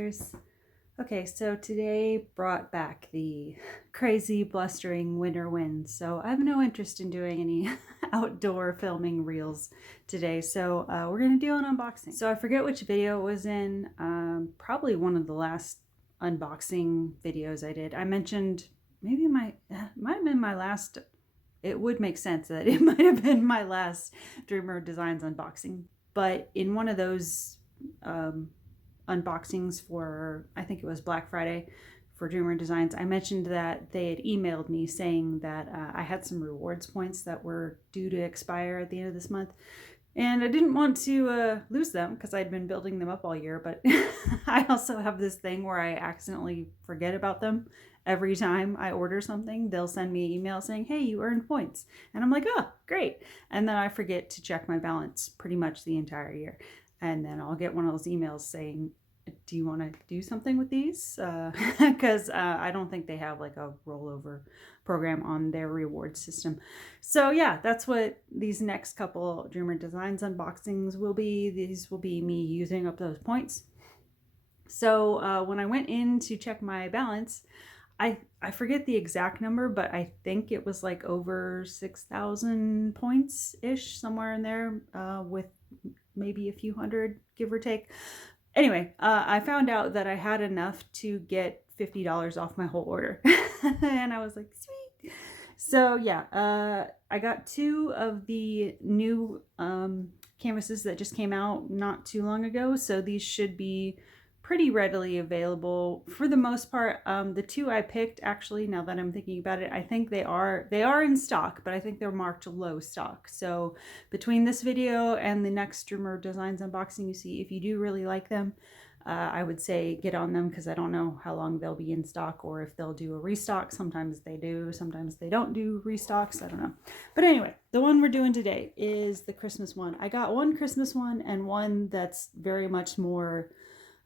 Crafter's. Okay, so today brought back the crazy blustering winter winds, so I have no interest in doing any outdoor filming reels today, so we're going to do an unboxing. So I forget which video it was in, probably one of the last unboxing videos I did. I mentioned, maybe might have been my last, it would make sense that it might have been my last Dreamer Designs unboxing, but in one of those unboxings for, I think it was Black Friday for Dreamer Designs, I mentioned that they had emailed me saying that I had some rewards points that were due to expire at the end of this month. And I didn't want to lose them because I'd been building them up all year, but I also have this thing where I accidentally forget about them. Every time I order something, they'll send me an email saying, hey, you earned points. And I'm like, oh, great. And then I forget to check my balance pretty much the entire year. And then I'll get one of those emails saying, do you want to do something with these? Because I don't think they have like a rollover program on their reward system. So yeah, that's what these next couple Dreamer Designs unboxings will be. These will be me using up those points. So when I went in to check my balance, I forget the exact number, but I think it was like over 6,000 points-ish, somewhere in there, with maybe a few hundred, give or take. Anyway, I found out that I had enough to get $50 off my whole order. And I was like, sweet. So yeah, I got 2 of the new canvases that just came out not too long ago. So these should be pretty readily available for the most part. The 2 I picked, actually, now that I'm thinking about it, I think they are in stock, but I think they're marked low stock. So between this video and the next Dreamer Designs unboxing you see, if you do really like them, I would say get on them, because I don't know how long they'll be in stock or if they'll do a restock. Sometimes they do, sometimes they don't do restocks, I don't know. But anyway, the one we're doing today is the Christmas one. I got one Christmas one and one that's very much more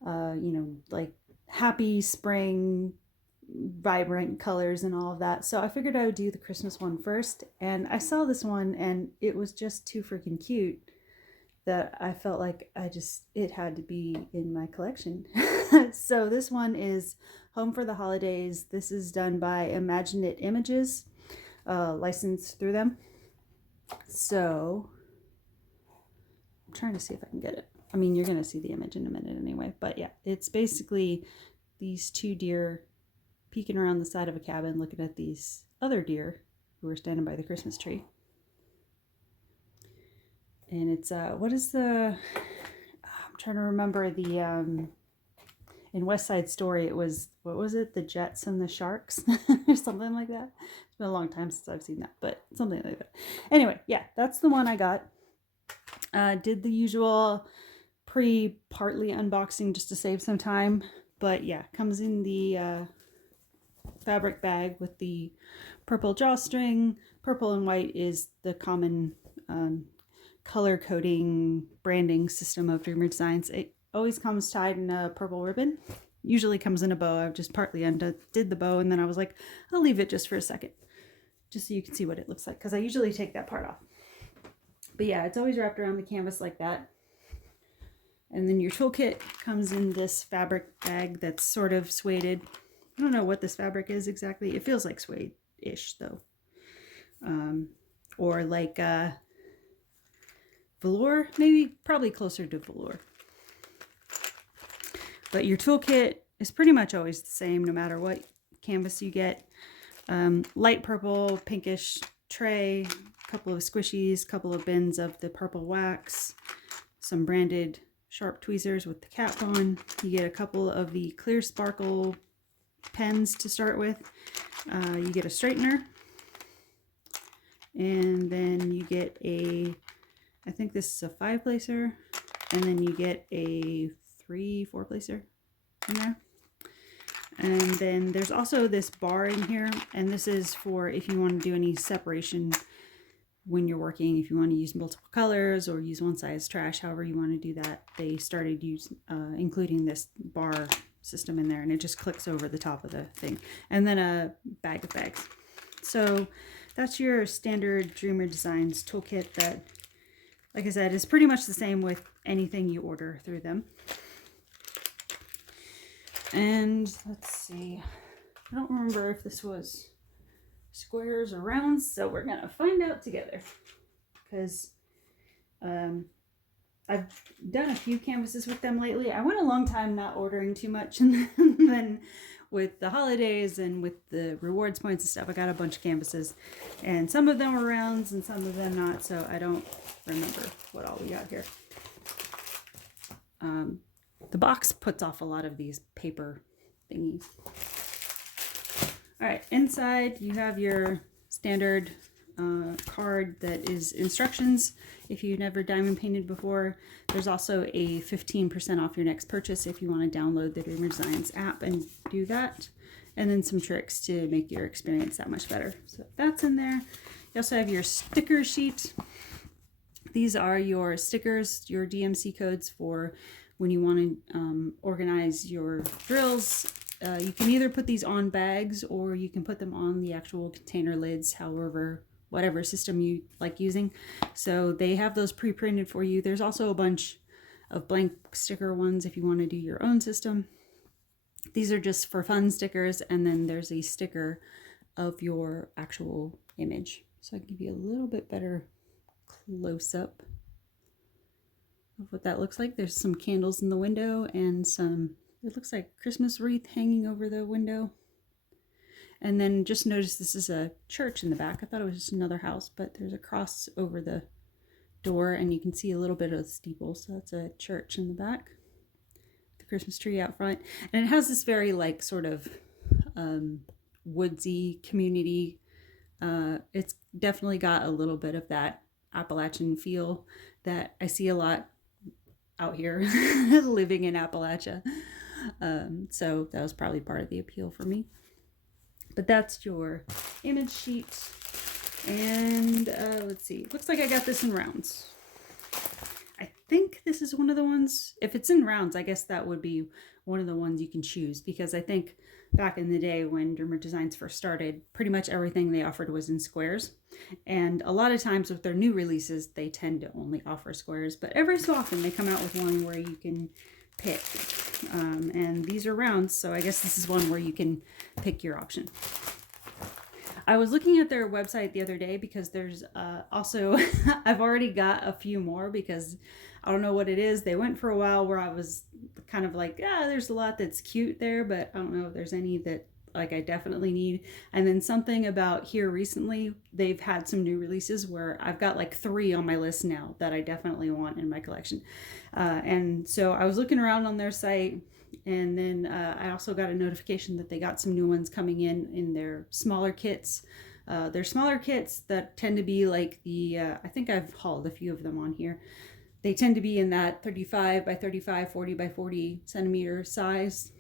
you know, like happy spring, vibrant colors and all of that. So I figured I would do the Christmas one first. And I saw this one and it was just too freaking cute that I felt like it had to be in my collection. So this one is Home for the Holidays. This is done by Imagine It Images, licensed through them. So I'm trying to see if I can get it. I mean, you're going to see the image in a minute anyway. But yeah, it's basically these 2 deer peeking around the side of a cabin looking at these other deer who are standing by the Christmas tree. And it's, what is the, I'm trying to remember the, in West Side Story, it was, what was it? The Jets and the Sharks or something like that. It's been a long time since I've seen that, but something like that. Anyway, yeah, that's the one I got. Did the usual partly unboxing just to save some time, but yeah, comes in the fabric bag with the purple drawstring. Purple and white is the common color coding branding system of Dreamer Designs. It always comes tied in a purple ribbon, usually comes in a bow. I've just partly undid the bow, and then I was like, I'll leave it just for a second just so you can see what it looks like, because I usually take that part off. But yeah, it's always wrapped around the canvas like that. And then your toolkit comes in this fabric bag that's sort of suede. I don't know what this fabric is exactly. It feels like suede-ish though. Or like velour, maybe, probably closer to velour. But your toolkit is pretty much always the same no matter what canvas you get. Light purple, pinkish tray, a couple of squishies, couple of bins of the purple wax, some branded sharp tweezers with the cap on. You get a couple of the clear sparkle pens to start with. You get a straightener, and then you get I think this is a 5-placer, and then you get a 4-placer in there. And then there's also this bar in here, and this is for if you want to do any separation when you're working, if you want to use multiple colors or use one size trash, however you want to do that. They started including this bar system in there, and it just clicks over the top of the thing. And then a bag of bags. So that's your standard Dreamer Designs toolkit that, like I said, is pretty much the same with anything you order through them. And let's see, I don't remember if this was squares or rounds, so we're gonna find out together, because I've done a few canvases with them lately. I went a long time not ordering too much, and then with the holidays and with the rewards points and stuff, I got a bunch of canvases, and some of them were rounds and some of them not, so I don't remember what all we got here. The box puts off a lot of these paper thingies. All right, inside you have your standard card that is instructions if you've never diamond painted before. There's also a 15% off your next purchase if you want to download the Dreamer Designs app and do that, and then some tricks to make your experience that much better. So that's in there. You also have your sticker sheet. These are your stickers, your DMC codes for when you want to organize your drills. You can either put these on bags or you can put them on the actual container lids, whatever system you like using. So they have those pre-printed for you. There's also a bunch of blank sticker ones if you want to do your own system. These are just for fun stickers, and then there's a sticker of your actual image. So I can give you a little bit better close-up of what that looks like. There's some candles in the window and some, it looks like Christmas wreath hanging over the window. And then just notice this is a church in the back. I thought it was just another house, but there's a cross over the door and you can see a little bit of the steeple. So that's a church in the back. The Christmas tree out front. And it has this very like sort of woodsy community. It's definitely got a little bit of that Appalachian feel that I see a lot out here living in Appalachia. So that was probably part of the appeal for me. But that's your image sheet. And let's see, looks like I got this in rounds. I think this is one of the ones, if it's in rounds, I guess that would be one of the ones you can choose, because I think back in the day when Dreamer Designs first started, pretty much everything they offered was in squares. And a lot of times with their new releases, they tend to only offer squares, but every so often they come out with one where you can pick. And these are rounds, so I guess this is one where you can pick your option. I was looking at their website the other day because there's also, I've already got a few more because I don't know what it is. They went for a while where I was kind of like, there's a lot that's cute there, but I don't know if there's any that like I definitely need. And then something about here recently, they've had some new releases where I've got like 3 on my list now that I definitely want in my collection. And so I was looking around on their site, and then I also got a notification that they got some new ones coming in their smaller kits. They're smaller kits that tend to be like the, I think I've hauled a few of them on here. They tend to be in that 35 by 35, 40 by 40 centimeter size.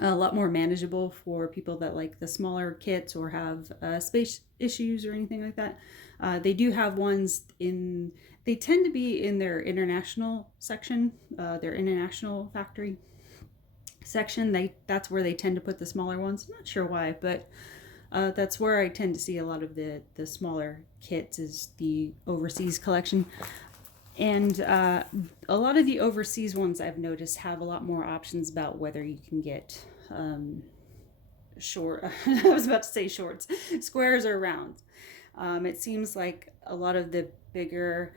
A lot more manageable for people that like the smaller kits or have space issues or anything like that. They do have ones in, they tend to be in their international section, their international factory section. That's where they tend to put the smaller ones. I'm not sure why, but that's where I tend to see a lot of the smaller kits is the overseas collection. And a lot of the overseas ones I've noticed have a lot more options about whether you can get short, I was about to say shorts, squares or rounds. It seems like a lot of the bigger,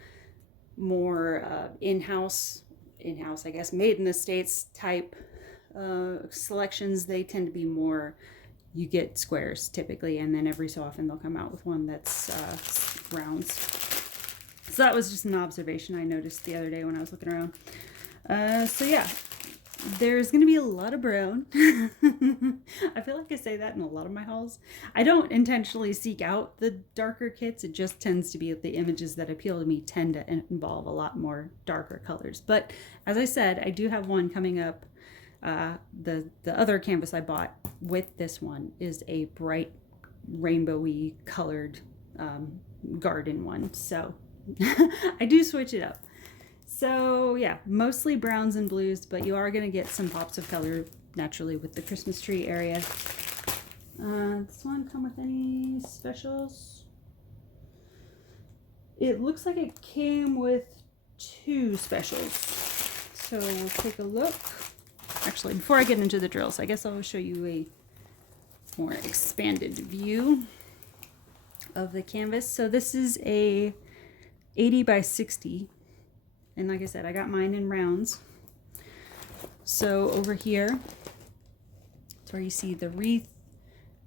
more in-house, I guess, made in the States type selections, they tend to be more, you get squares typically, and then every so often they'll come out with one that's rounds. So that was just an observation I noticed the other day when I was looking around. So yeah, there's going to be a lot of brown. I feel like I say that in a lot of my hauls. I don't intentionally seek out the darker kits. It just tends to be the images that appeal to me tend to involve a lot more darker colors. But as I said, I do have one coming up. The other canvas I bought with this one is a bright rainbowy colored garden one. So I do switch it up. So yeah, mostly browns and blues, but you are going to get some pops of color naturally with the Christmas tree area. This one come with any specials? It looks like it came with 2 specials. So we'll take a look. Actually, before I get into the drills, I guess I'll show you a more expanded view of the canvas. So this is a 80 by 60. And like I said, I got mine in rounds. So over here, it's where you see the wreath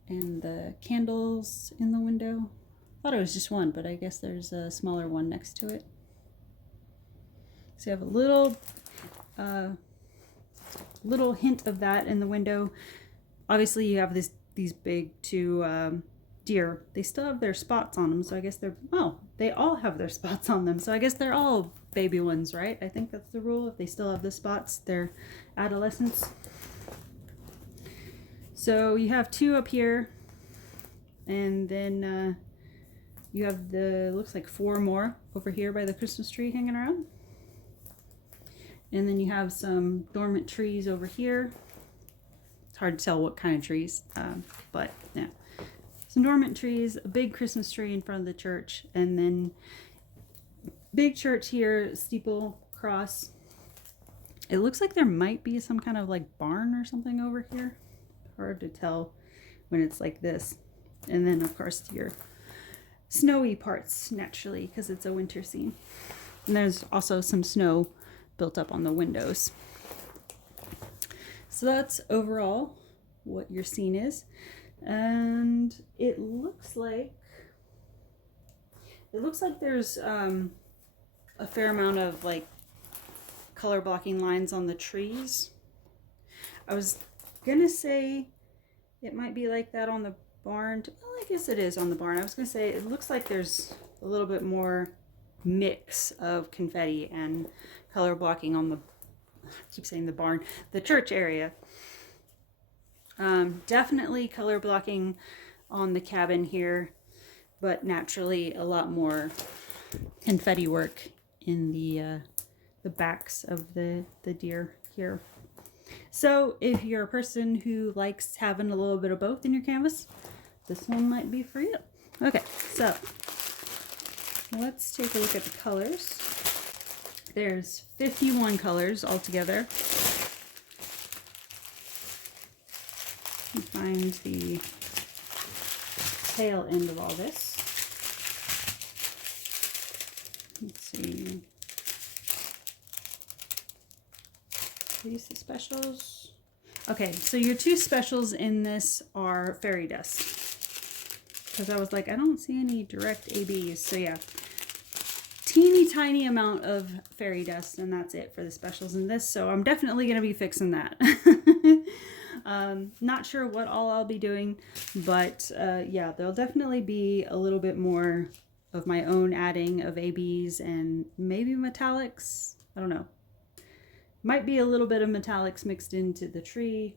and the candles in the window. I thought it was just one, but I guess there's a smaller one next to it. So you have a little hint of that in the window. Obviously you have these big two deer. They still have their spots on them, so I guess they all have their spots on them, so I guess they're all baby ones, right? I think that's the rule. If they still have the spots, they're adolescents. So you have two up here, and then you have looks like 4 more over here by the Christmas tree hanging around. And then you have some dormant trees over here. It's hard to tell what kind of trees, but yeah. Some dormant trees, a big Christmas tree in front of the church, and then big church here, steeple, cross. It looks like there might be some kind of like barn or something over here. Hard to tell when it's like this. And then of course your snowy parts naturally because it's a winter scene. And there's also some snow built up on the windows. So that's overall what your scene is. And it looks like there's a fair amount of like color blocking lines on the trees. I was gonna say it might be like that on the barn. Well, I guess it is on the barn. I was gonna say it looks like there's a little bit more mix of confetti and color blocking on I keep saying the barn, the church area. Definitely color blocking on the cabin here, but naturally a lot more confetti work in the backs of the deer here. So if you're a person who likes having a little bit of both in your canvas, this one might be for you. Okay, so let's take a look at the colors. There's 51 colors altogether. Find the tail end of all this. Let's see. These the specials. Okay, so your 2 specials in this are fairy dust. Because I was like, I don't see any direct ABs. So yeah, teeny tiny amount of fairy dust, and that's it for the specials in this. So I'm definitely going to be fixing that. Not sure what all I'll be doing, but yeah, there'll definitely be a little bit more of my own adding of ABs and maybe metallics. I don't know. Might be a little bit of metallics mixed into the tree.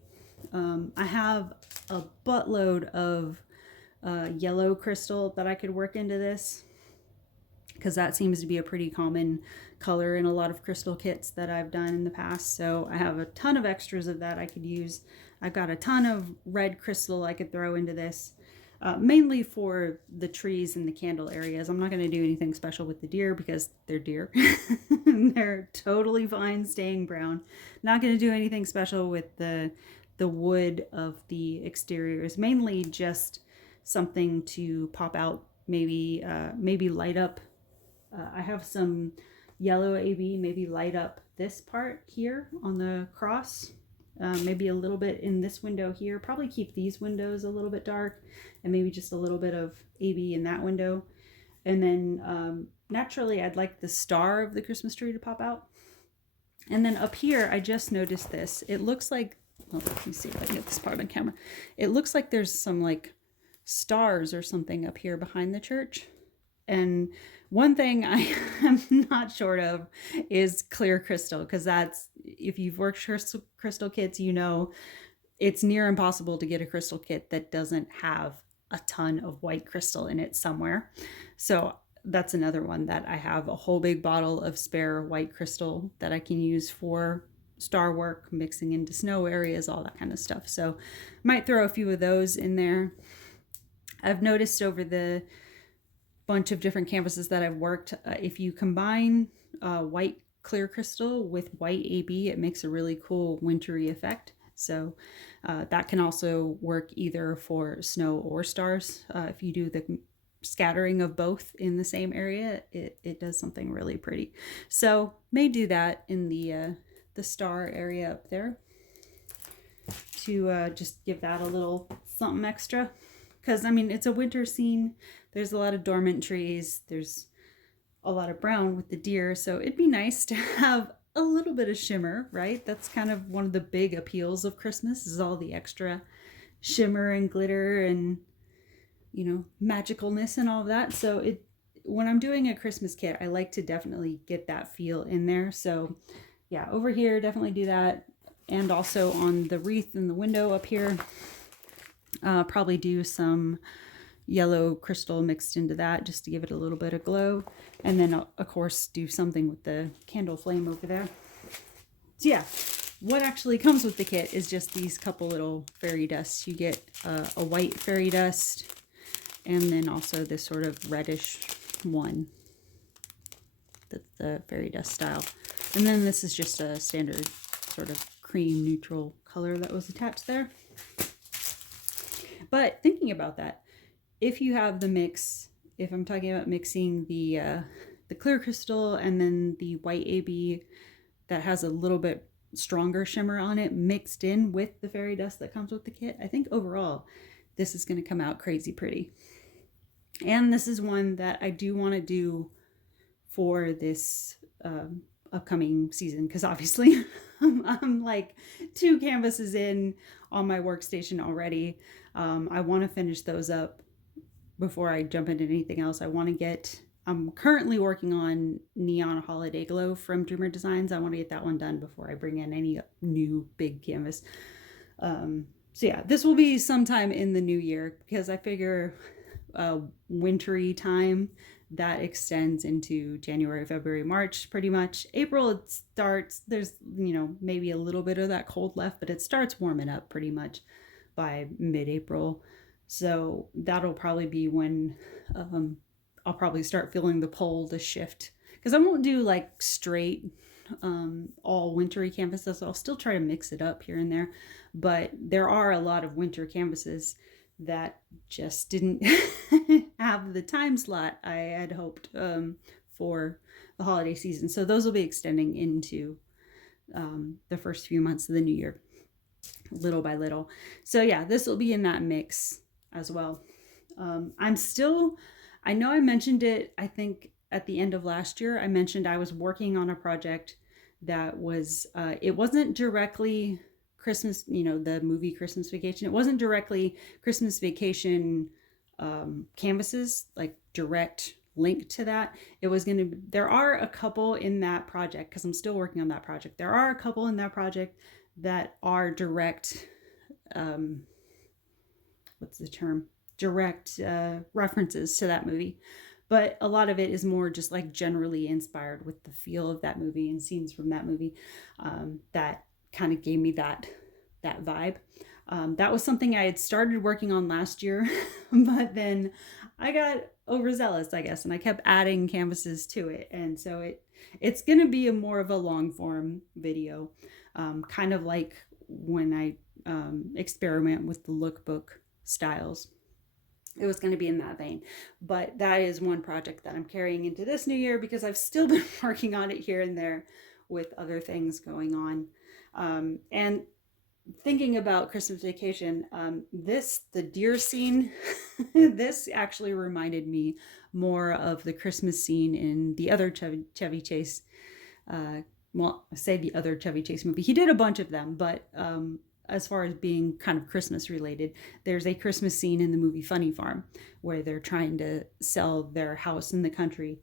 I have a buttload of yellow crystal that I could work into this, because that seems to be a pretty common color in a lot of crystal kits that I've done in the past. So I have a ton of extras of that I could use. I've got a ton of red crystal I could throw into this, mainly for the trees and the candle areas. I'm not going to do anything special with the deer because they're deer. They're totally fine staying brown. Not going to do anything special with the wood of the exteriors, mainly just something to pop out, maybe light up. I have some yellow AB, maybe light up this part here on the cross, maybe a little bit in this window here, probably keep these windows a little bit dark, and maybe just a little bit of AB in that window. And then naturally I'd like the star of the Christmas tree to pop out. And then up here, I just noticed this. It looks like, well, let me see if I can get this part on camera. It looks like there's some like stars or something up here behind the church. And one thing I am not short of is clear crystal, because that's, if you've worked crystal kits, you know it's near impossible to get a crystal kit that doesn't have a ton of white crystal in it somewhere. So that's another one that I have a whole big bottle of spare white crystal that I can use for star work, mixing into snow areas, all that kind of stuff. So might throw a few of those in there. I've noticed over the bunch of different canvases that I've worked, if you combine white clear crystal with white AB, it makes a really cool wintry effect. So that can also work either for snow or stars. If you do the scattering of both in the same area, it does something really pretty. So may do that in the star area up there to just give that a little something extra. Because, I mean, it's a winter scene. There's a lot of dormant trees. There's a lot of brown with the deer. So it'd be nice to have a little bit of shimmer, right? That's kind of one of the big appeals of Christmas, is all the extra shimmer and glitter and, you know, magicalness and all of that. So when I'm doing a Christmas kit, I like to definitely get that feel in there. So yeah, over here, definitely do that. And also on the wreath in the window up here, probably do some yellow crystal mixed into that just to give it a little bit of glow. And then of course do something with the candle flame over there. So yeah, what actually comes with the kit is just these couple little fairy dusts. You get a white fairy dust and then also this sort of reddish one. That's the fairy dust style. And then this is just a standard sort of cream neutral color that was attached there. But thinking about that, if you have the mix, if I'm talking about mixing the clear crystal and then the white AB that has a little bit stronger shimmer on it mixed in with the fairy dust that comes with the kit, I think overall this is going to come out crazy pretty. And this is one that I do want to do for this upcoming season, because obviously I'm like 2 canvases in on my workstation already. I want to finish those up before I jump into anything else. I'm currently working on Neon Holiday Glow from Dreamer Designs. I want to get that one done before I bring in any new big canvas. So yeah, this will be sometime in the new year, because I figure wintry time that extends into January, February, March, pretty much. April, it starts, there's, you know, maybe a little bit of that cold left, but it starts warming up pretty much by mid-April. So that'll probably be when I'll probably start feeling the pull to shift, because I won't do like straight all wintry canvases. I'll still try to mix it up here and there, but there are a lot of winter canvases that just didn't have the time slot I had hoped for the holiday season. So those will be extending into the first few months of the new year, little by little. So yeah, this will be in that mix as well. I know I mentioned it, I think at the end of last year, I mentioned I was working on a project that was, it wasn't directly Christmas, you know, the movie Christmas Vacation. It wasn't directly Christmas Vacation canvases, like direct link to that. It was going to, there are a couple in that project, because I'm still working on that project. There are a couple in that project that are direct, what's the term? Direct references to that movie. But a lot of it is more just like generally inspired with the feel of that movie and scenes from that movie that kind of gave me that vibe. That was something I had started working on last year, but then I got overzealous, I guess, and I kept adding canvases to it. And so it's going to be more of a long form video, kind of like when I experiment with the lookbook styles. It was going to be in that vein, but that is one project that I'm carrying into this new year, because I've still been working on it here and there with other things going on. And thinking about Christmas Vacation, the deer scene, this actually reminded me more of the Christmas scene in the other Chevy Chase, well, I say the other Chevy Chase movie. He did a bunch of them, but as far as being kind of Christmas related, there's a Christmas scene in the movie Funny Farm where they're trying to sell their house in the country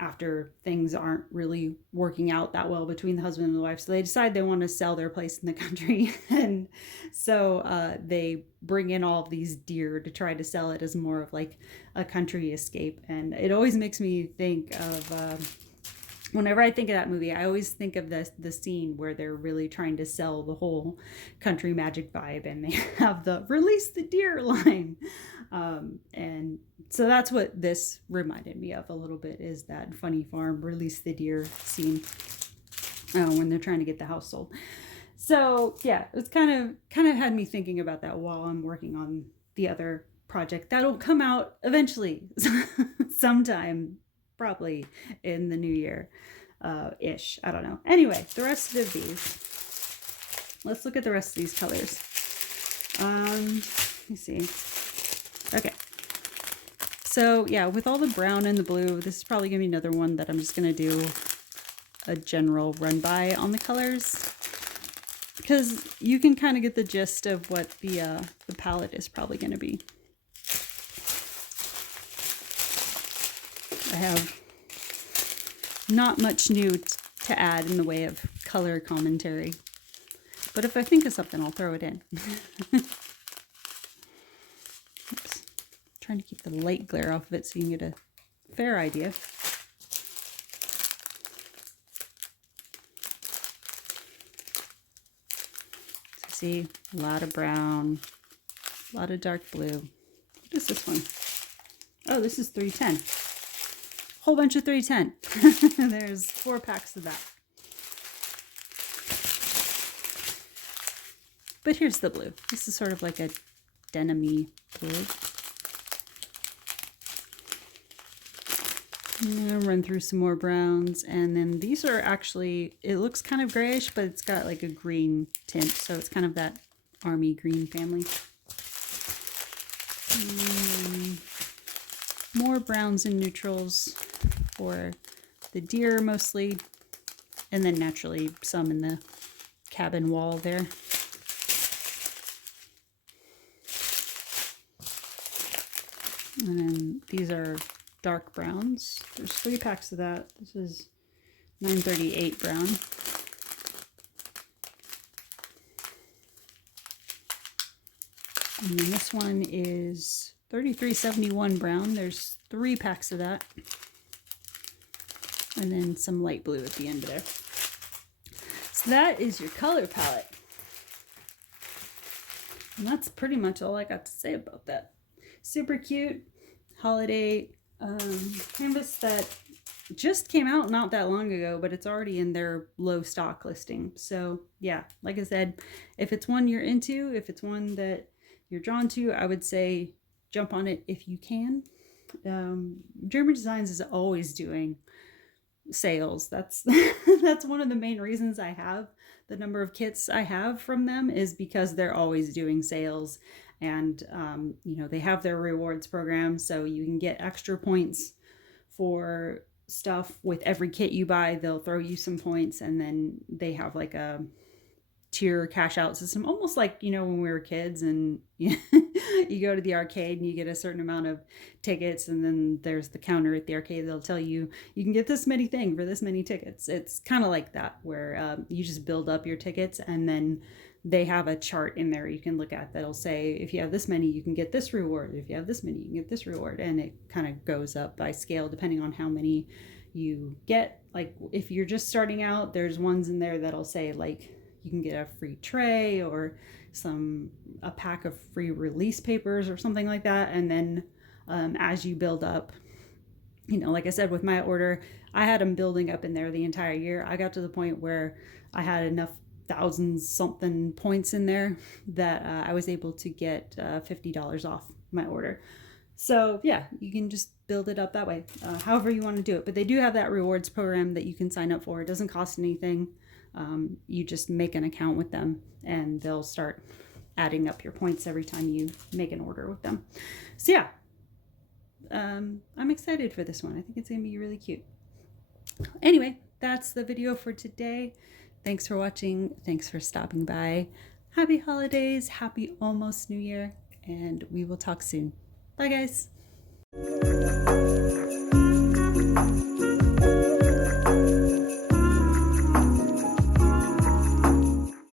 after things aren't really working out that well between the husband and the wife. So they decide they want to sell their place in the country. And so they bring in all of these deer to try to sell it as more of like a country escape. And it always makes me think of, whenever I think of that movie, I always think of the scene where they're really trying to sell the whole country magic vibe, and they have the release the deer line. And so that's what this reminded me of a little bit, is that Funny Farm Release the Deer scene when they're trying to get the house sold. So yeah, it's kind of had me thinking about that while I'm working on the other project that'll come out eventually sometime, probably in the new year ish. I don't know. Anyway, the rest of these, let's look at the rest of these colors. Let me see. Okay, so yeah, with all the brown and the blue, this is probably gonna be another one that I'm just gonna do a general run by on the colors, because you can kind of get the gist of what the palette is probably going to be. I have not much new to add in the way of color commentary, but if I think of something, I'll throw it in. Oops. Trying to keep the light glare off of it so you can get a fair idea. See, a lot of brown, a lot of dark blue. What is this one? Oh, this is 310. Whole bunch of 310. There's 4 packs of that. But here's the blue. This is sort of like a denim-y blue. I'm gonna run through some more browns, and then these are actually, it looks kind of grayish, but it's got like a green tint, so it's kind of that army green family. More browns and neutrals for the deer mostly, and then naturally some in the cabin wall there. And then these are dark browns. There's 3 packs of that. This is 938 brown. And then this one is 3371 brown. There's 3 packs of that. And then some light blue at the end there. So that is your color palette. And that's pretty much all I got to say about that. Super cute holiday canvas that just came out not that long ago, but it's already in their low stock listing. So yeah, like I said, if it's one you're into, if it's one that you're drawn to, I would say jump on it if you can. German Designs is always doing sales. That's that's one of the main reasons I have the number of kits I have from them, is because they're always doing sales. And, you know, they have their rewards program, so you can get extra points for stuff with every kit you buy. They'll throw you some points, and then they have like a tier cash out system, almost like, you know, when we were kids and you go to the arcade and you get a certain amount of tickets, and then there's the counter at the arcade. They'll tell you, you can get this many things for this many tickets. It's kind of like that, where you just build up your tickets, and then they have a chart in there you can look at that'll say, if you have this many, you can get this reward. If you have this many, you can get this reward. And it kind of goes up by scale depending on how many you get. Like if you're just starting out, there's ones in there that'll say like you can get a free tray or a pack of free release papers or something like that. And then as you build up, you know, like I said, with my order, I had them building up in there the entire year. I got to the point where I had enough thousands something points in there that I was able to get $50 off my order. So yeah, you can just build it up that way, however you want to do it. But they do have that rewards program that you can sign up for. It doesn't cost anything. You just make an account with them, and they'll start adding up your points every time you make an order with them. So yeah, I'm excited for this one. I think it's gonna be really cute. Anyway, that's the video for today. Thanks for watching. Thanks for stopping by. Happy holidays. Happy almost New Year. And we will talk soon. Bye, guys.